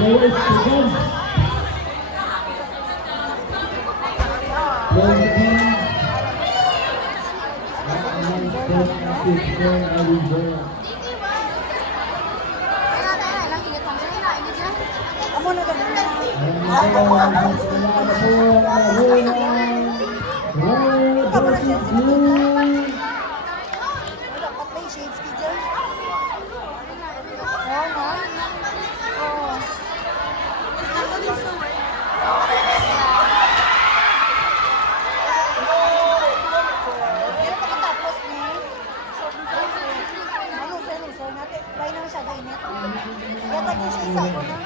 Players present. Players team. Amo na ganun. Dapat may shades ka dyan. Oo, no? Oo. Pero pagkatapos ni luso natin. Bahay naman siya gainit. Kaya tayo siya isa ko na.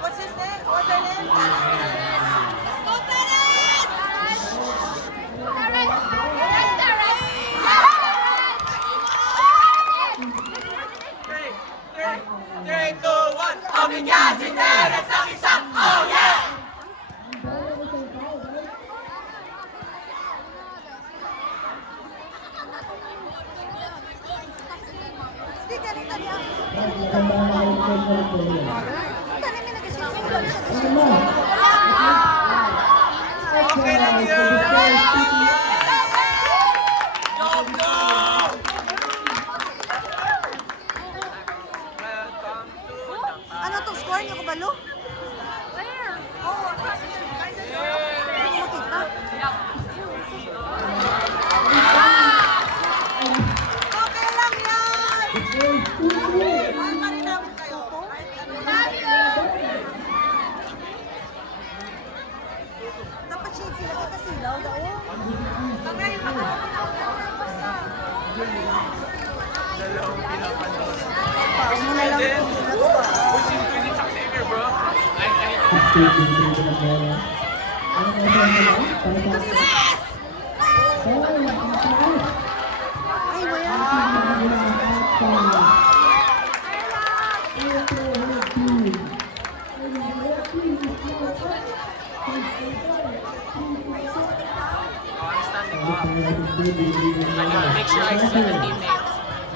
What's his name? What's her name? Three, two, one. Kaming yan si Terence ang isang oh yeah! galing tali ah. Pagkakambahan ko po po yun. Tali may nag-sisinggal siya. Ano? Okay lang yun! Ano tong score niyo, kabalo? Oo. Hindi ko makita. Okay lang yan! Mahal pa rin namin kayo. Dapat shade sila kay Kasilaw daw. Paano na lang kung sila to ba? Ay, wala. Make sure I see the team names.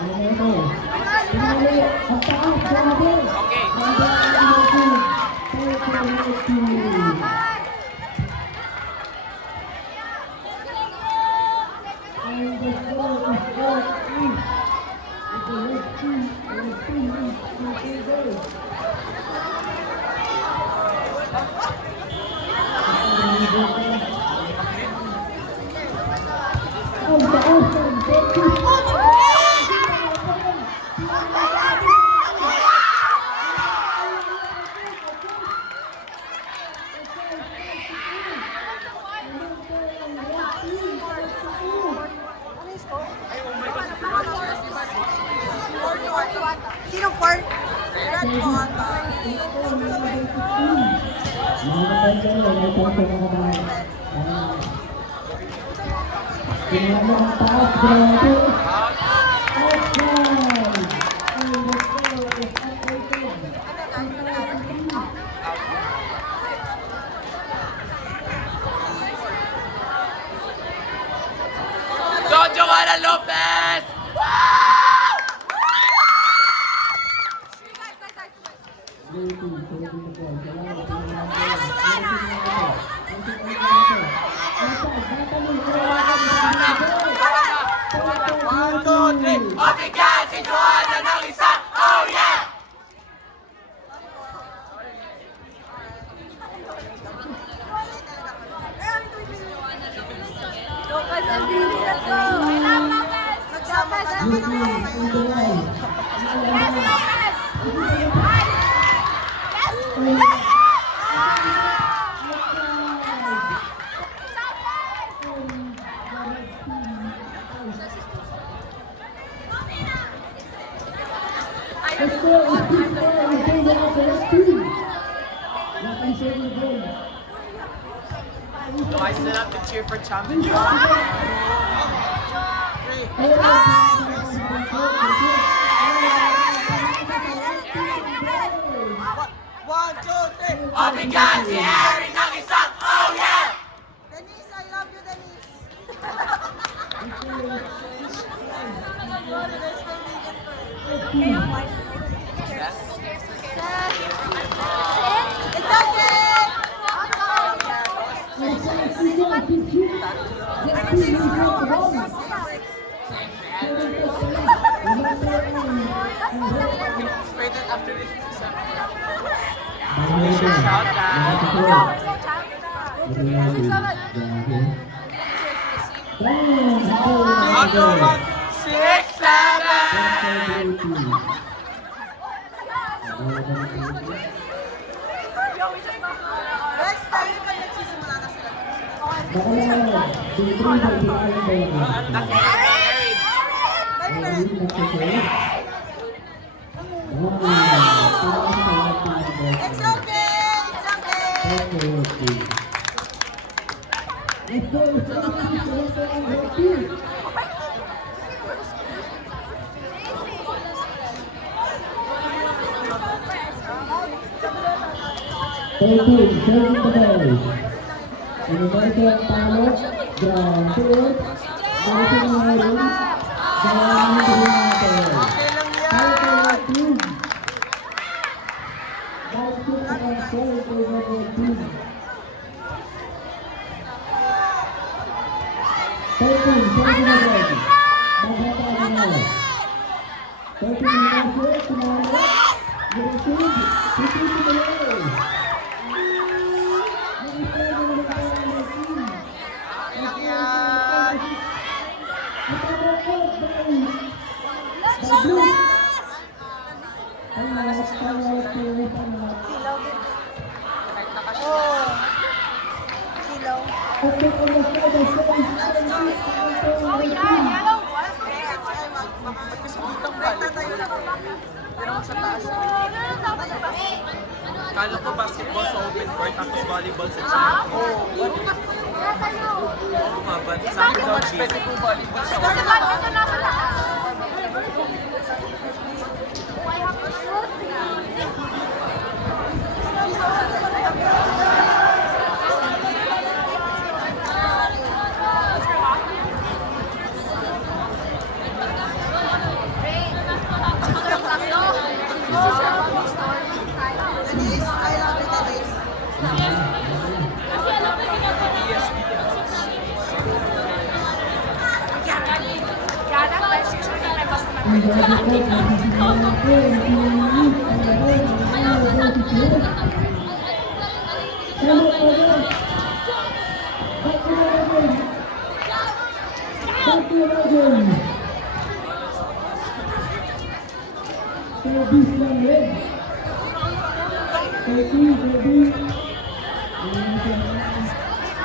Okay. Ano yung score? Sinong fourth? Red Go, Joanna Lopez! One, two, three. Obigyan si Joanna ng isang oh yeah! Lucas and Billy, let's go! I love Lucas! Nagsama ka naman ng mga kayo. Yes, Lucas! Do I sit up to cheer for champion? One, two, three! Obigyan si Harry ng isang oh yeah! Denise, I love you, Denise! It's Wait, after this is Six, seven! Next time pa nagsisimula na sila. It's okay! It's okay! Okay lang yan! Let's go, Tess! Pangat, pangat, pangat. Oh. Kilo. Okay, Oh, yeah. Yellow was there. Kala ko basketball sa open court tapos volleyball sa gym. Oo nga, but sabi daw gym. Kasi badminton na sa taas.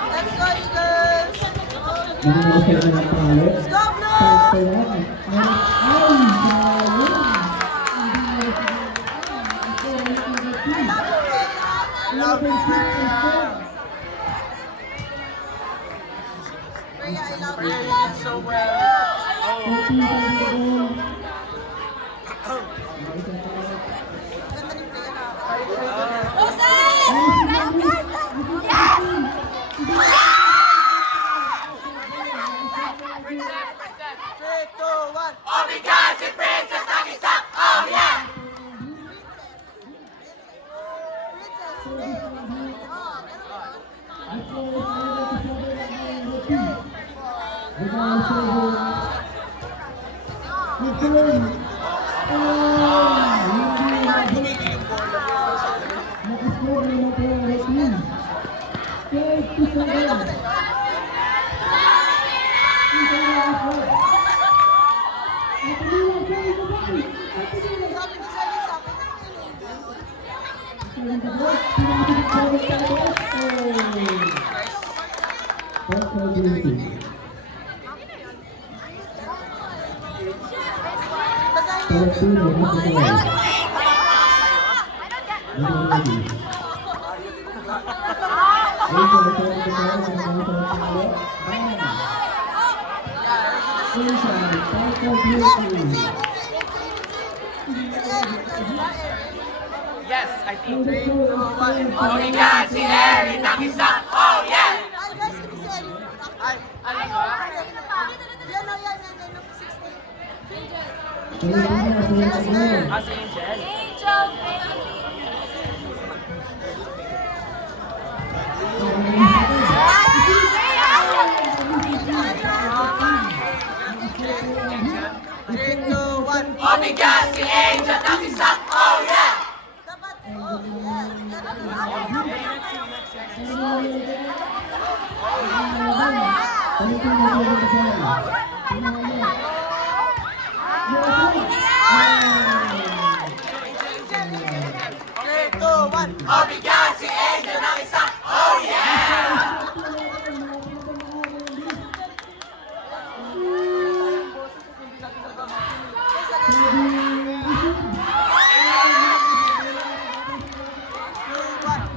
Let's go, Eagles! Let's Go, Blue! Rhea, I love you. So well. Ganda ni Rhea na. Yes! 3, 2, 1. Obrigado, si Princess Nagisa! Oh yeah! Princess, Rhea. Oh, ganun ba? Sabi ko sa'yo, sabi Yes, I think. Obrigado, si Harry Nagisa! Oh yeah! Ay, guys, kami si Ellie. Ay, ano ba? Yan o, yan, number 16. Ah, si Angel. Angel, baby. Obrigado, si Angel Nagisa! Oh yeah! Dapat, oh, yan. Obrigado, si Angel Nagisa! Oh yeah!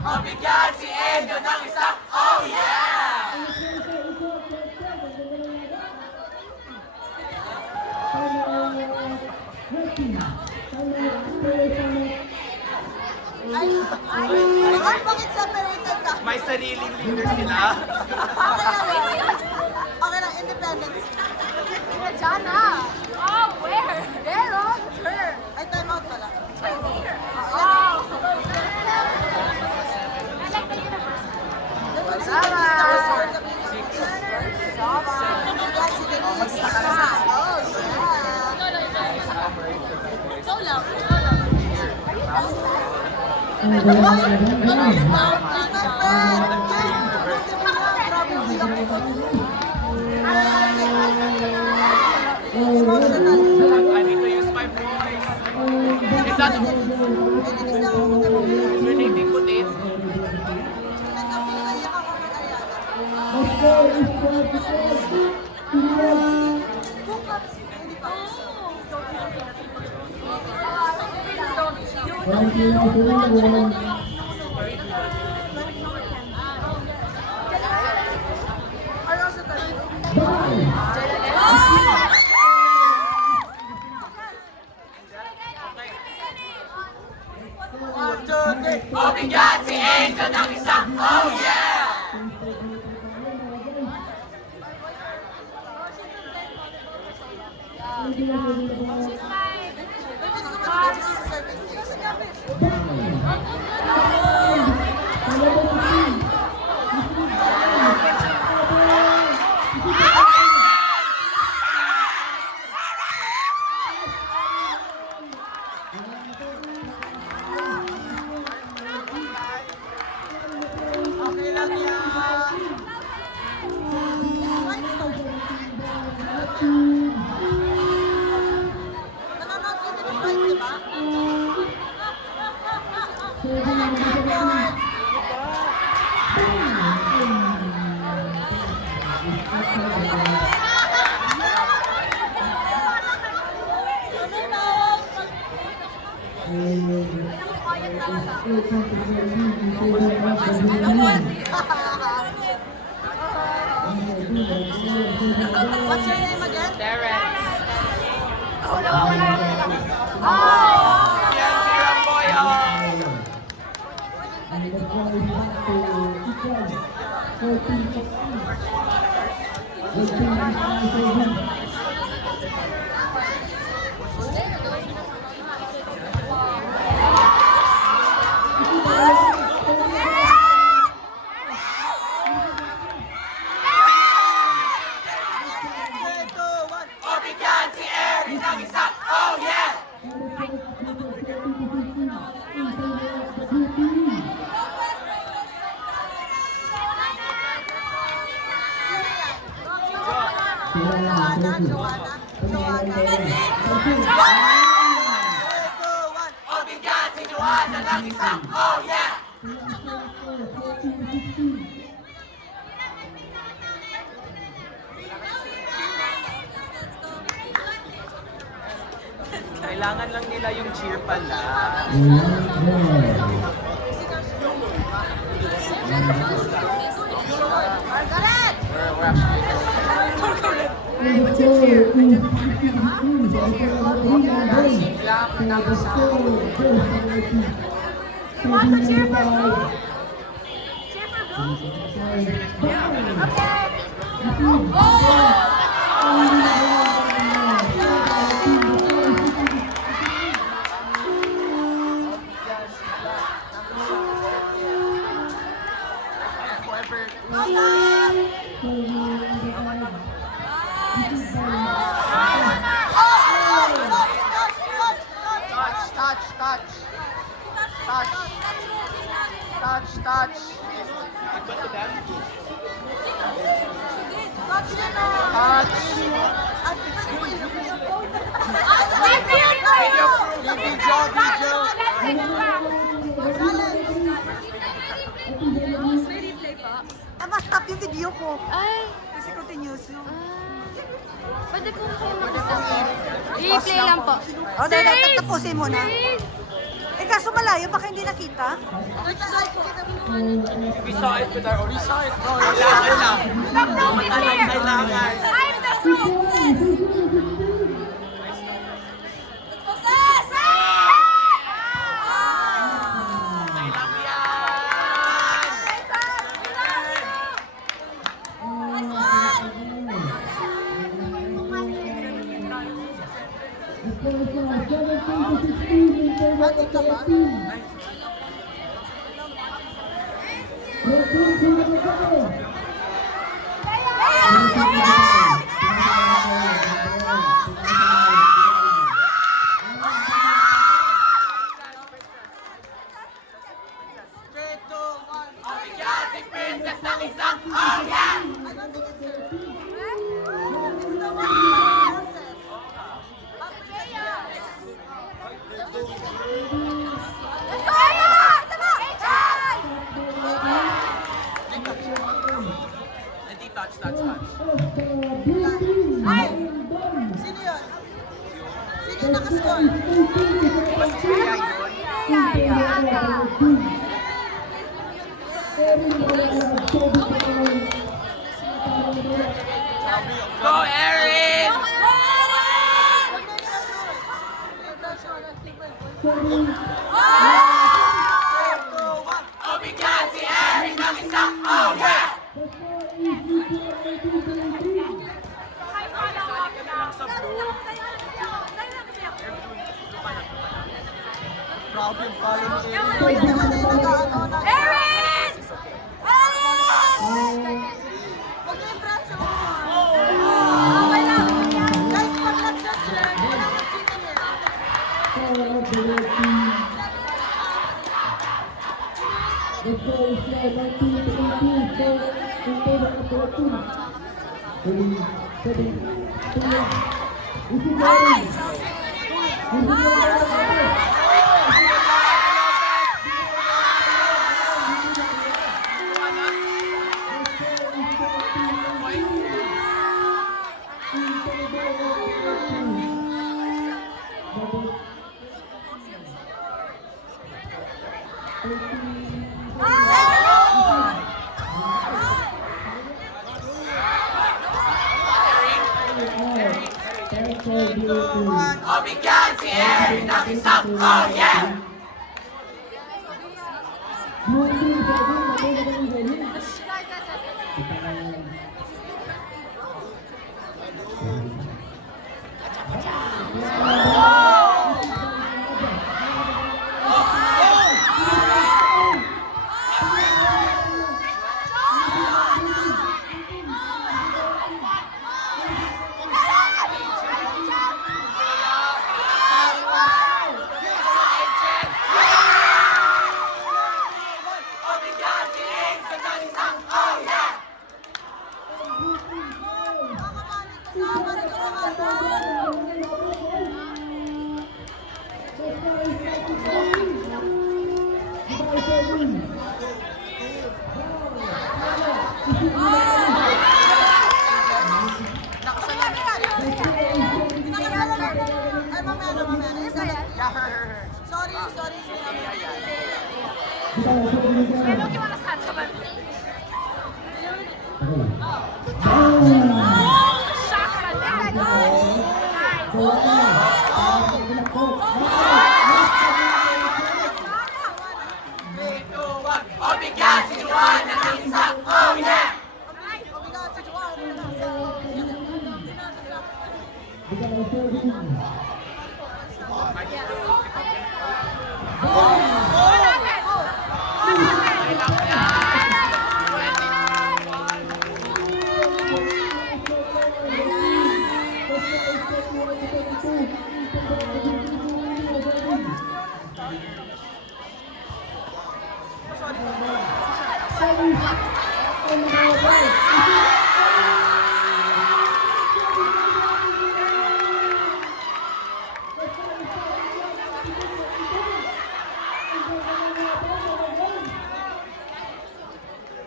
Obrigado, si Angel Nagisa! Oh yeah! Bakit separated ka? May sariling leader sila. Okay lang, independence. Diyan na. Oh, where? There, oh. It's her. Ay, time out pala. She's here. Oh. I like the universe. Go lang. Oh, I need to use my voice. Is that is relating to this? Bigyan si Angel ng isang oh yeah! What's your name again? Terrence. Oh! Yan si Ramboyo. O bigyan si Eric ng isang oh yeah! O bigyan si Joanna ng isang oh yeah! Kailangan lang nila yung cheer pala. Margaret! We're actually You want to cheer for Blue? Cheer for Blue? Okay. Touch. Stop yung video ko. Ay. Kasi continuous yung... Pwede ko kayo mag-stop. I-play lang po. O, dahil tapusin mo na. Eh, kaso malayo, baka hindi nakita. We saw it with our own. We saw it. Kailangan lang. Kailangan. I'm the fruit. Kailangan yan. Bakit ka ba? Bigyan si Princess ng isang oh yeah! yung nakascore? Go, Erin! O bigyan si Erin ng isang oh yeah! Grabe yung pala mo. Erin! Erin! Huwag niyo yung braso. Okay lang. Guys, pag nag-shot sila, wala nang cheating eh. O bigyan si Erin ng isang oh yeah! O bigyan si Angel ng isang oh yeah! Ay, mamaya. Sorry. Pero you wanna start ka ba? Shaka! O bigyan si Joanna ng isang oh yeah! Obrigado, si Joanna.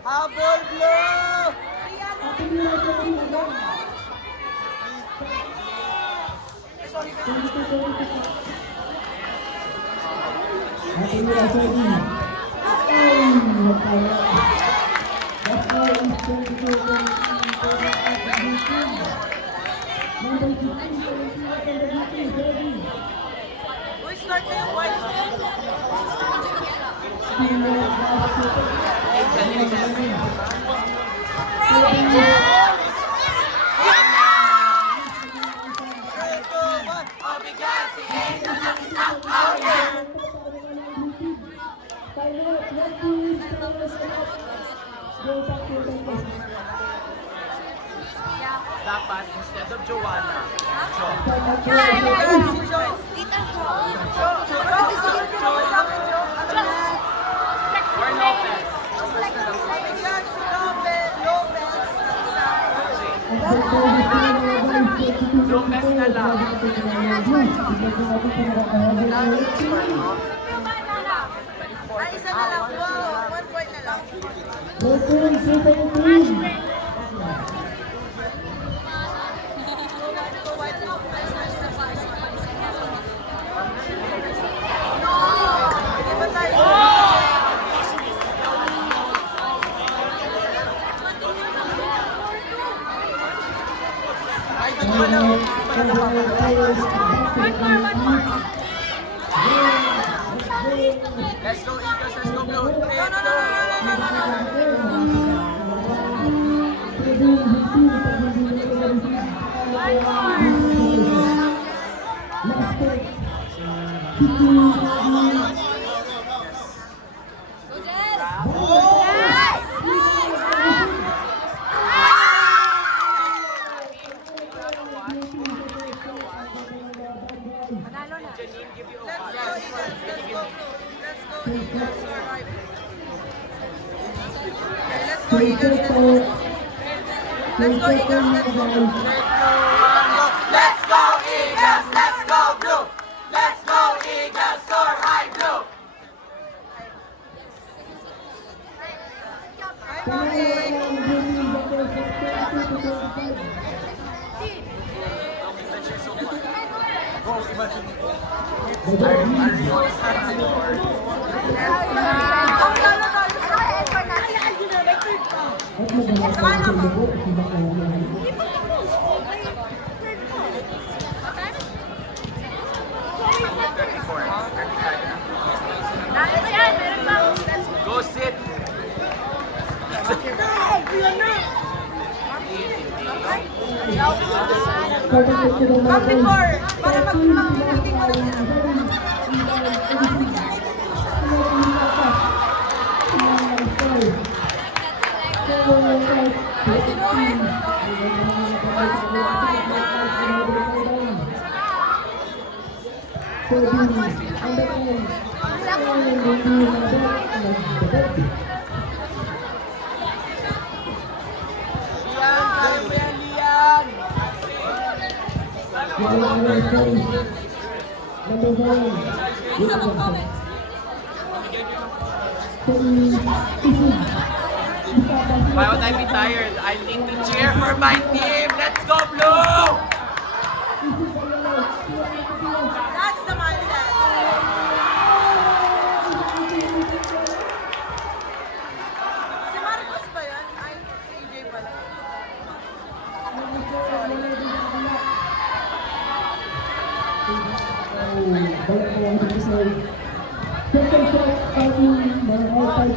Habol blue! Uy, start na yung white. O bigyan si Angel ng isang oh yeah! Dapat instead of Joanna, Jo. Si Jo. Or Lopez. Obrigado, si Lopez. Lopez na lang. Ay, isa na lang. Wow, 1 point na lang. Let's go Eagles, let's go Blue. No, no, no, no, no, no, no, no. Janine, give you a Let's one. go Eagles, let's go Blue. Let's go Eagles, alright. Okay, let's go Eagles, let's go. Let's go Eagles, let's go Blue. Let's go Eagles, let's go Blue. Let's go Eagles, soar high Blue. Hi, Mami. Ang lalo tayo sa Sana ba? Go sit. Come before, para mag-meeting mo lang sila. Why would I be tired? I need to cheer for my team. Let's go Blue. That's the mindset. Si Marcos ba yan? Ay, si EJ pala.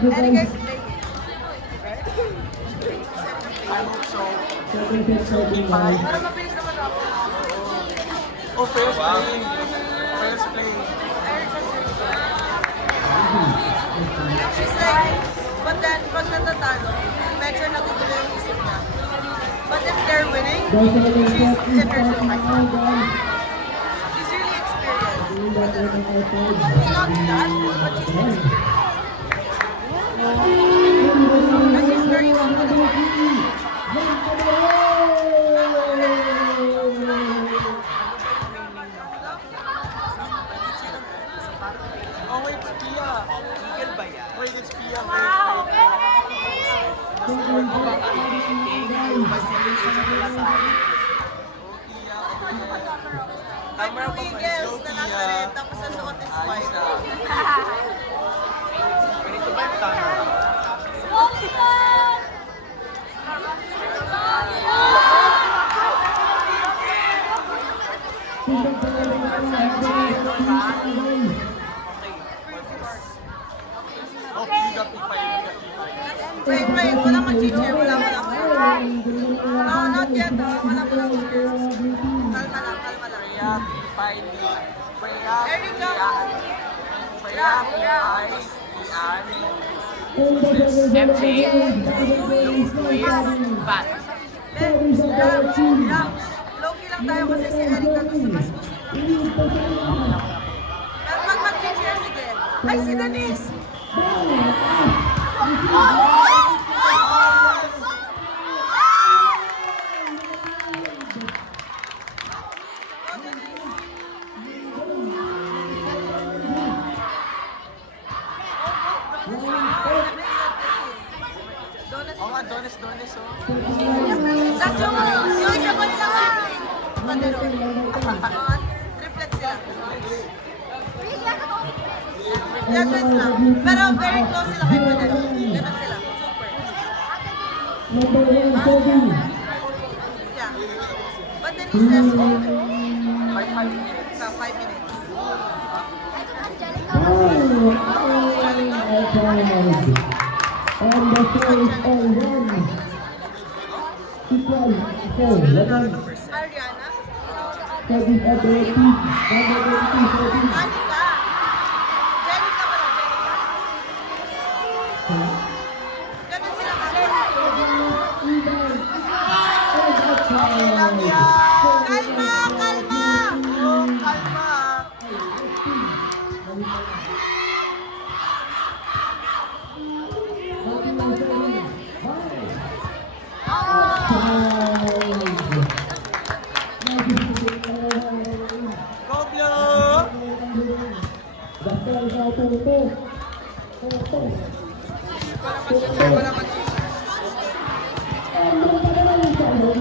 Any guys play? Para mabilis naman ako. Oh, first play. First play. Eric kasi. She's like, but then, pag natatalo, medyo nagugulo yung isip niya. But if they're winning, she's in her zone. She's really experienced. She's not that, but she's experienced. And she's very confident. Oh, wait, it's Pia. Eagle ba yan? Wait, it's Pia. Ang Blue Eagles na nasa red, tapos sa suot is white. Ganito ba yung camera? Oh, Pia, P5. Wait, walang mag-cheer, wala. No, not yet, walang mag-cheer. Kalma lang. Freya, P5. Freya, Erica. Freya, P5. Ian. MJ, Luis, Pat. Low-key lang tayo kasi si Erica gusto mas gusto. Pero pag mag-cheer, sige. Ay, si Denise! Oh, nga, Donis, oh. That's yung isa pa nila nga. Padero. Triplet sila. Triplets lang. Pero very close sila kay Padero. Ganun sila. Super. Yeah. But then he says, okay. 5 minutes. 5 minutes. Ariana? Service of the team. Number 22, service. Anika? Jenica ba lang? Jenica? Ganun sila kasi. Lang yan! Kalma! Kalma! Oh, kalma! Go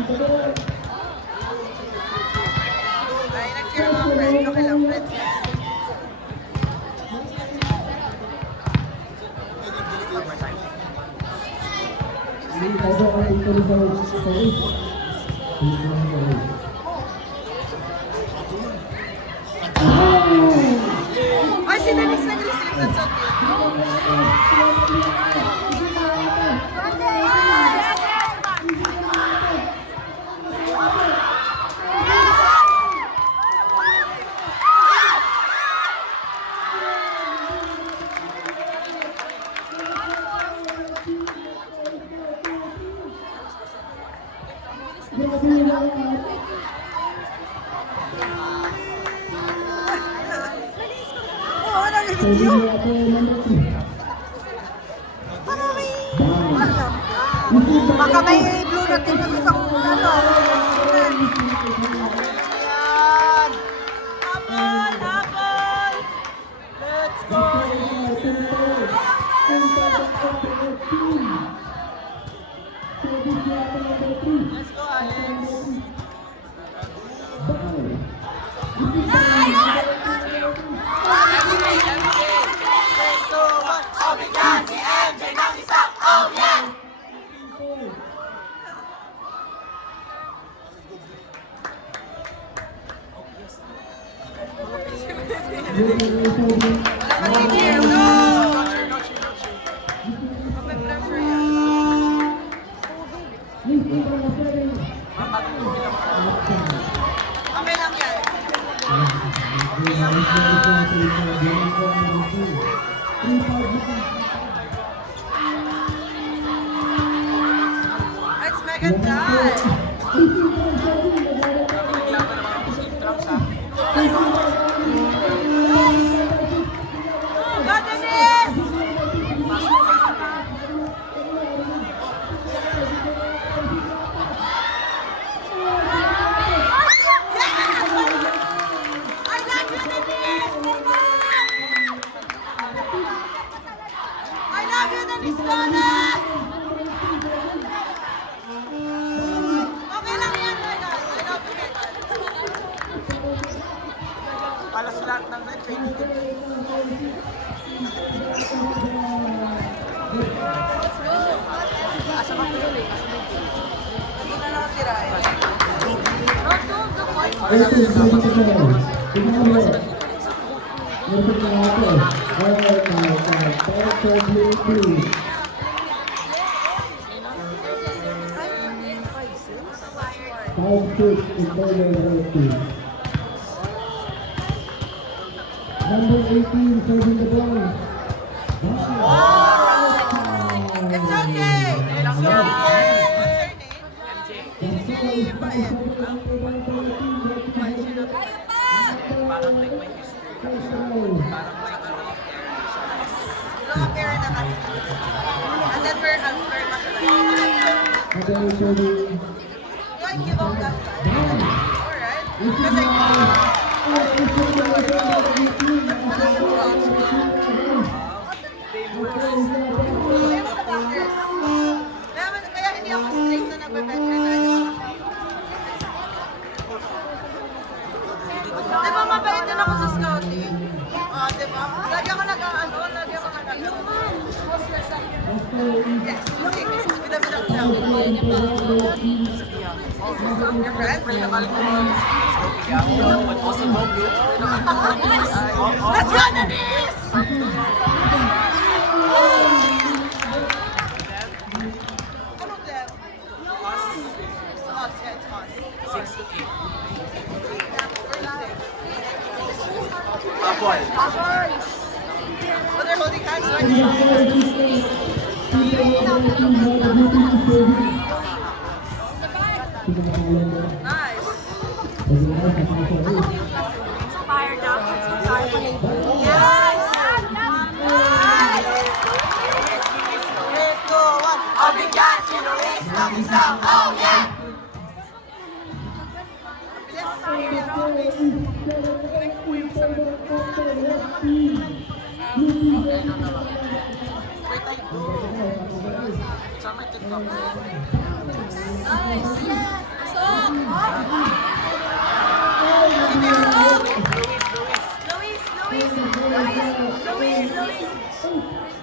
Blue! Ay, nag-cheer mga friends. Okay lang, friends. Ay, si Denise nag-receive. That's so cute. Oo, narinig yun. Baka may blue na tingnan sa ano. Yan! Habol! Habol! Let's go! Let's go, Alex! Let's go! Oh, bigyan si MJ ng isa! Oh, yeah! Wala mag-i-cheer. No! Mag-pressure yan. Okay lang yan. It's Megan Dye. Go, Denise! I love you, Denise! I love you, Denise Donas! Okay lang yan, Megan. I love you, Megan. Para sa lahat ng red training team. Hindi na nakatira eh. Number 18, serving the ball. It's okay! It's okay! What's her name? Parang like my history. Parang my Long hair na kasi. And then we're very much alike. Number 30. Do I give out that time? Alright. Kasi, kaya hindi ako straight na nagbe-veteran tayo. Diba mabait din ako sa scouting? Diba? Lagi ako nag-ano, lagi ako nag-ano. Yes, okay. Bida-bida ko lang. Your friend? Let's go, Denise! Apple. Oh, they're holding hands right Team now. Nice. Fired up. Obrigado, si Luis ng isang oh yeah!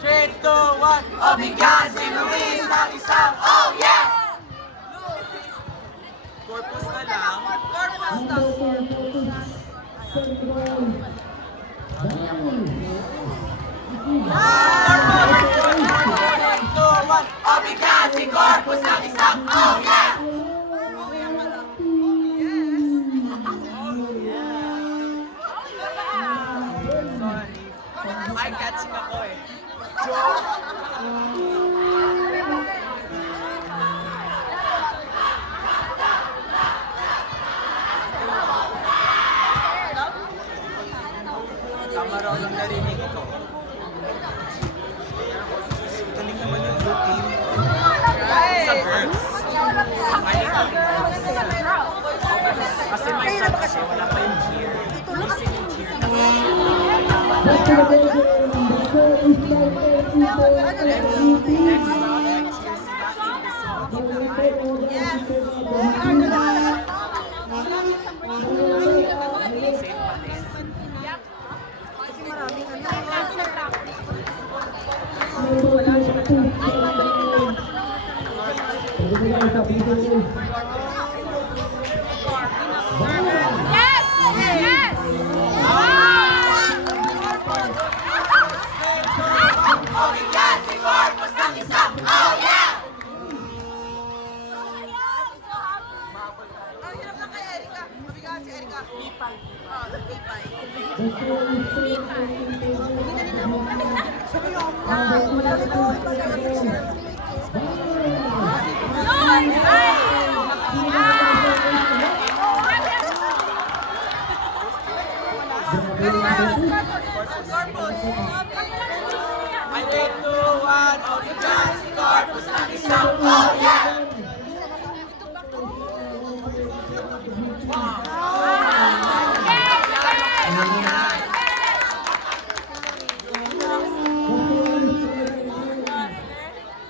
Three, two, one. Obrigado, si Luis ng isang oh yeah! Corpus na lang. Corpus stuff. Obrigado, si Corpus ng isang oh yeah! Ay, catching ako eh. Tama raw yung narinig ko. Galing naman yung blue team. Sa girls. Kasi may sub kasi wala pa yung cheer. Missing yung cheer. Yes! Yes! Obrigado, si Corpus ng isang oh yeah! Ang hirap lang kay Erika. Mabigat si Erika. Ipay. Yun! Ay! Corpus. Ay, 3, 2, 1. Obrigado, si Corpus ng isang oh yeah!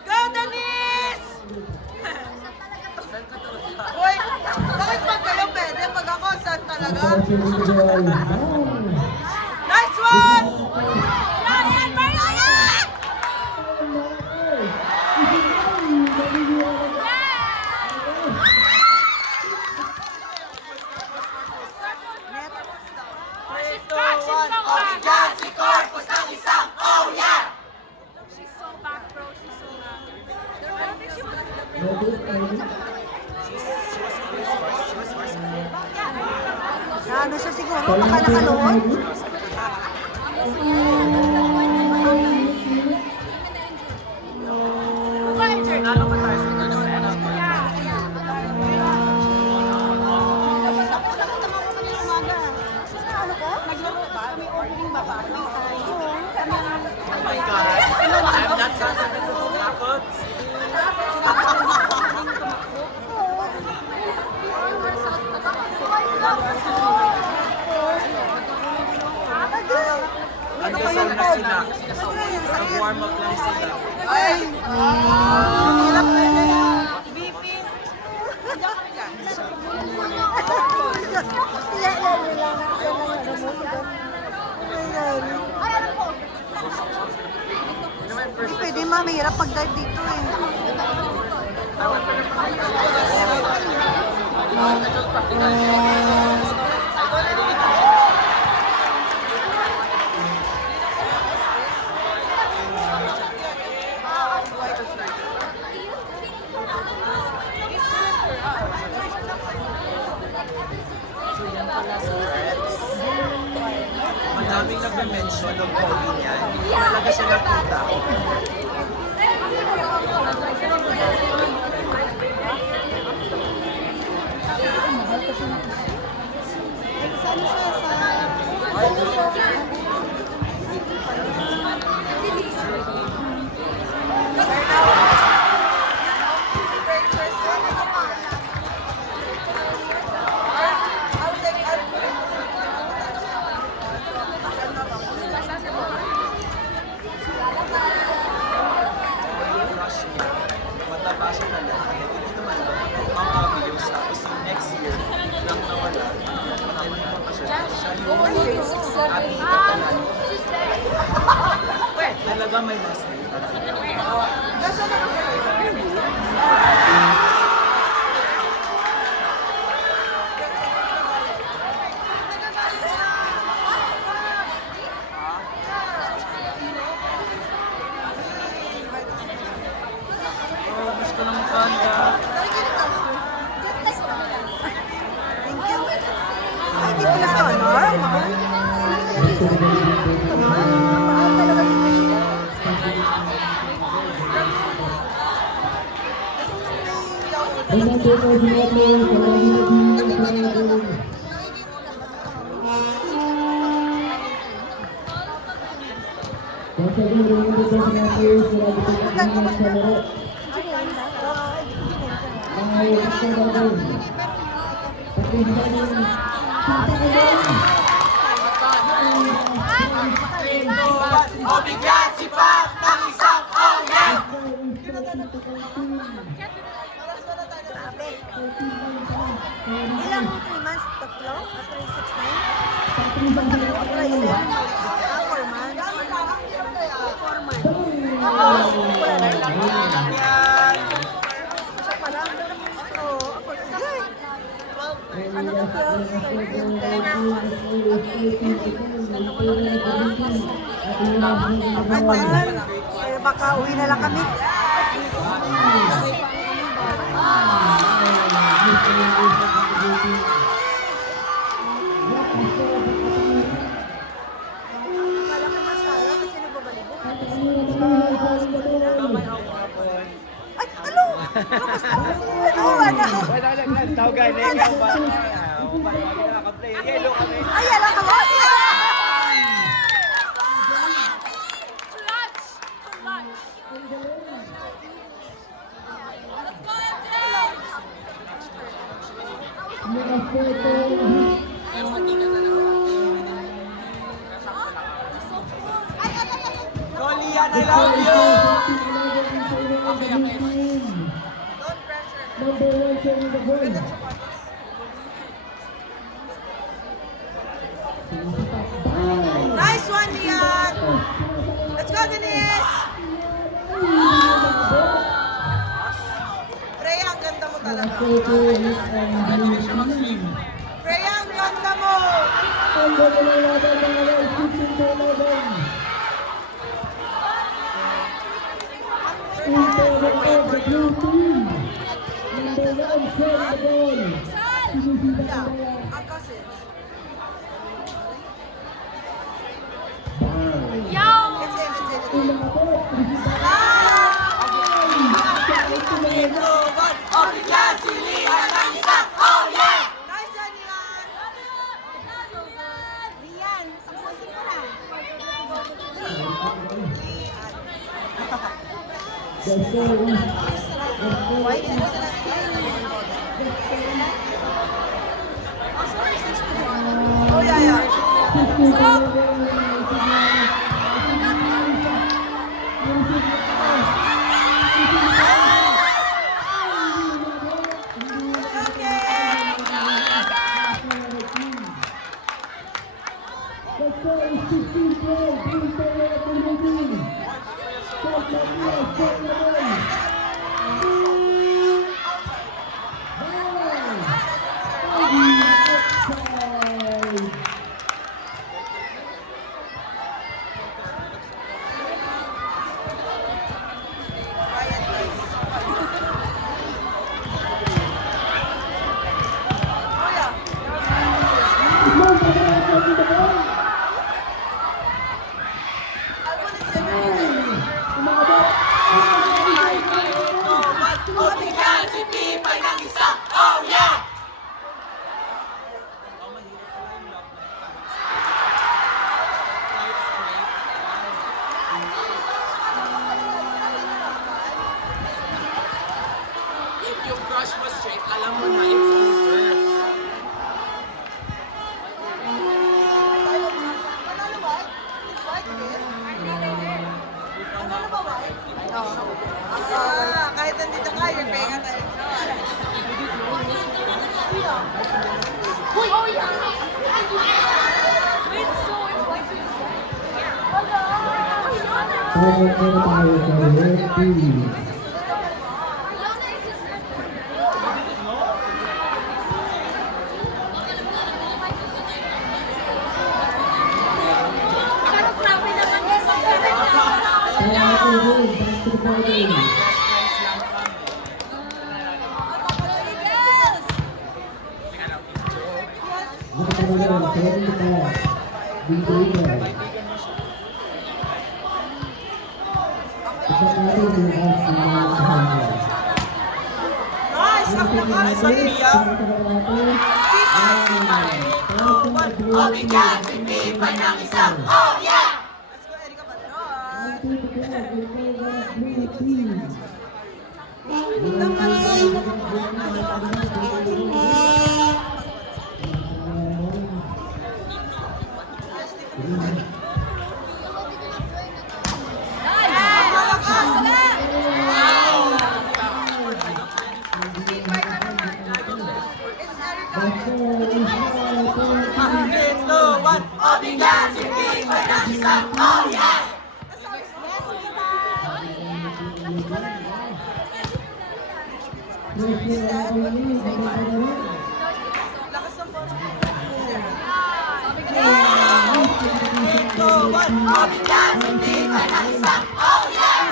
Go, Denise! Uy, bakit pag kayo pwede? Pag ako, saan talaga? Nice one! Ryan! Ryan! She's back! She's so back! Obrigado, si Corpus ng isang oh yeah! She's so back, bro. She's so back. I don't think she was... Ano siya siguro? Baka nakaloon? Nalo ba tayo sa Oh my God. I'm not confident sa takot. Nagdasal na sila. Nag-warm up lang sila. Ay! Hirap na yun. BP. Nandiyan kami dyan. Hindi pwede mahirap pag-dive dito eh. nag-mention ng Kobe niya, hindi ko talaga siya nakita. Mataba siya na lang. Hindi naman ang obvious. Tapos yung next year, lang nawala. Naman pa siya. Siya yung happy na tanan. Talaga may last name talaga. Oh, gusto ng kanda. Ay, di ko na sa honor. Unang dito si Otto, palagi naging O bigyan si Pop ng isang oh yeah! Ilang 3 months? Tatlo? After 6 months? After 7? 4 months? 4 months. Siya pala. So, ano ka 12? Kaya baka uwi na lang kami. Akala ko masala kasi nagbabalibo. Ay, alo! Kamusta? Ano? Ay, alam ka ba? Clutch! Clutch! Golian, I love you! Number 1 siya in the world. Nice one, Lian! Let's go, Denise! Freya, ang ganda mo talaga. Freya, ang ganda mo! Ang ganda ng laban ng Alay, 15-11. Into the edge, the blue team. Number 1 siya in the ball. Sinisita Yeah, ko na. ang cousins. Yo! It's in. Umabot, sinisita O bigyan si Lian ng isang oh yeah! Nice one, Lian! Lian, sakusin ko lang. the score is White and Oh, yeah. 15-11. The score is 15-12. Please don't let them win. Stop the wheel, stop the wheel. Final muna tayo sa red team. Kaya ako rin, back to the podium. Ako pa naman, pwede ka. Dito ito. Isa natin yung last na kasama. Nice! Ang lakas! Obigan si Pipa ng isang oh yeah! Let's go, Erika Padron! Obigan si Pipa ng isang oh yeah! Lakas ng ball. Obigan si Pipa ng isang oh yeah!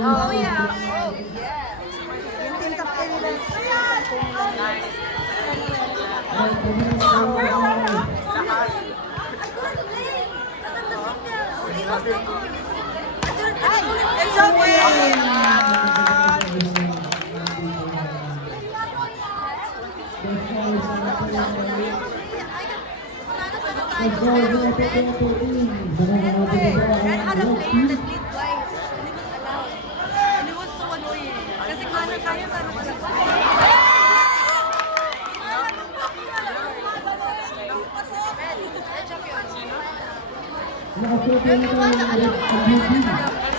Oh, yeah. Oh, yeah. Yung team captain nila. It's okay! Red had a player that played twice. And it was allowed. And it was so annoying. Kasi mana tayo sa Let's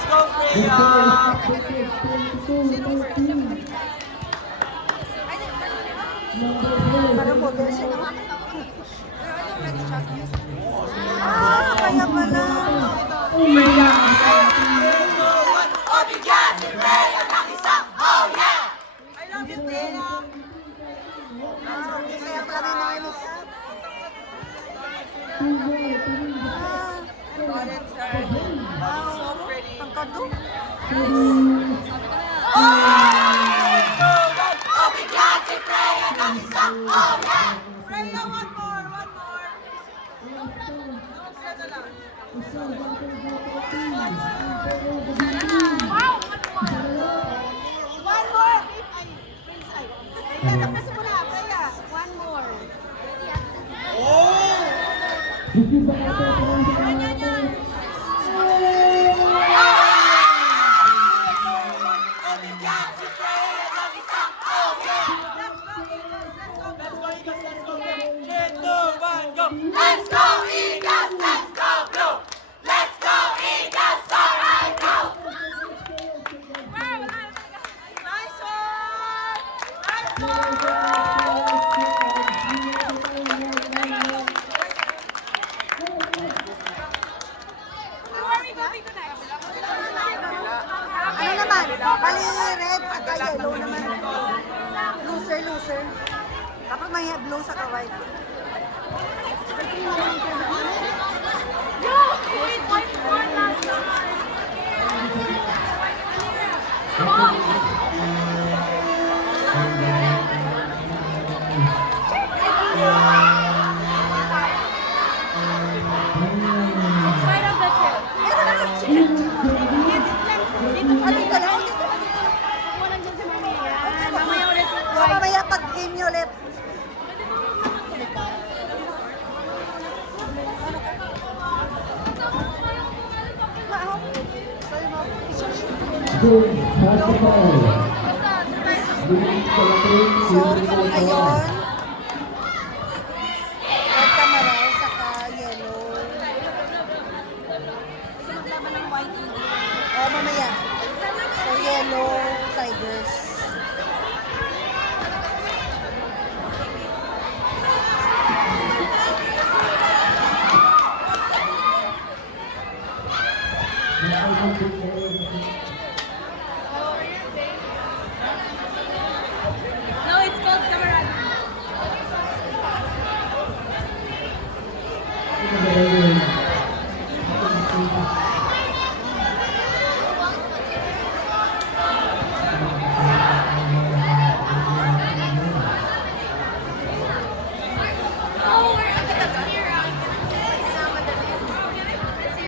go, Freya! Parang model siya, no? Kaya pala. Obigan si Freya ng isang oh yeah! I love you, Tina. Kaya pala may mga inis. Audience are so pretty. Ang kado. Obigan si Freya ng isang oh yeah! Freya, one more, one more. Isa na lang. One more! Freya, tapos mo na. Freya, one more. Obigan si Freya ng isang oh yeah! Let's go, Eagles! Let's go! 3, 2, 1, go! Let's go Eagles! Let's go Blue! Let's go Eagles! Alright, go! Nice one! Nice one! Where are we going to next? Ano naman? Bali red at yellow naman. Loser, loser. Kapag may blue sa kaway. Yo! Wait, one more last time. Spite of the trip. Ano ka lang? Walang dyan si Mami. Mamaya ulit. Mamaya pag game nyo ulit. Good, basketball. So, ngayon, red camera, saka yellow. Oh, mamaya. So, yellow, tigers. Alvin Moreno.